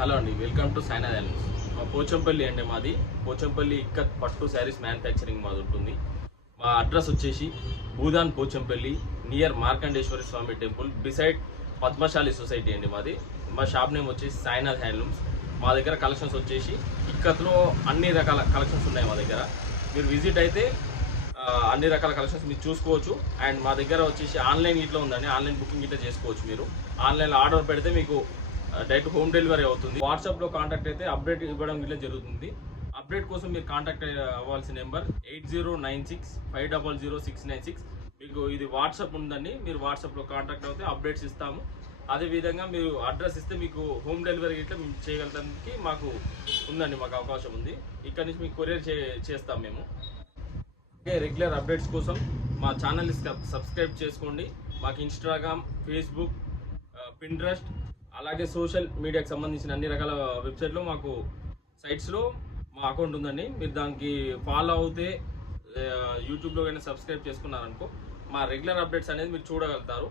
Hello అండి, welcome to Saina handlooms. మా పోచంపల్లి అండి మాది. పోచంపల్లి ఇక్కత్ పట్టు శారీస్ మ్యానుఫ్యాక్చరింగ్ మాది ఉంటుంది. మా అడ్రస్ వచ్చేసి భూదాన్ పోచంపల్లి, నియర్ మార్కండేశ్వర స్వామి టెంపుల్, బిసైడ్ పద్మశాలి సొసైటీ అండి మాది. మా షాప్ నేమ్ వచ్చేసి సైనా హ్యాండ్లూమ్స్. మా దగ్గర కలెక్షన్స్ వచ్చేసి ఇక్కత్లో అన్ని రకాల కలెక్షన్స్ ఉన్నాయి మా దగ్గర. మీరు విజిట్ అయితే అన్ని రకాల కలెక్షన్స్ మీరు చూసుకోవచ్చు. అండ్ మా దగ్గర వచ్చేసి ఆన్లైన్ ఇట్లా ఉందండి, ఆన్లైన్ బుకింగ్ ఇట్లా చేసుకోవచ్చు. మీరు ఆన్లైన్లో ఆర్డర్ పెడితే మీకు డైరెక్ట్ హోమ్ డెలివరీ అవుతుంది. వాట్సాప్లో కాంటాక్ట్ అయితే అప్డేట్ ఇవ్వడం ఇట్లా జరుగుతుంది. అప్డేట్ కోసం మీరు కాంటాక్ట్ అవ్వాల్సిన నెంబర్ 8096500696. మీకు ఇది వాట్సాప్ ఉందండి, మీరు వాట్సాప్లో కాంటాక్ట్ అవుతే అప్డేట్స్ ఇస్తాము. అదేవిధంగా మీరు అడ్రస్ ఇస్తే మీకు హోమ్ డెలివరీ ఇట్లా మేము చేయగలడానికి మాకు ఉందండి, మాకు అవకాశం ఉంది. ఇక్కడ నుంచి మీకు కొరియర్ చేస్తాం మేము. రెగ్యులర్ అప్డేట్స్ కోసం మా ఛానల్ని సబ్స్క్రైబ్ చేసుకోండి. మాకు ఇన్స్టాగ్రామ్, ఫేస్బుక్, పింట్రెస్ట్, అలాగే సోషల్ మీడియాకి సంబంధించిన అన్ని రకాల వెబ్సైట్లో మాకు సైట్స్లో మా అకౌంట్ ఉందండి. మీరు దానికి ఫాలో అవుతే యూట్యూబ్లో కానీ సబ్స్క్రైబ్ చేసుకున్నారనుకో మా రెగ్యులర్ అప్డేట్స్ అనేది మీరు చూడగలుగుతారు.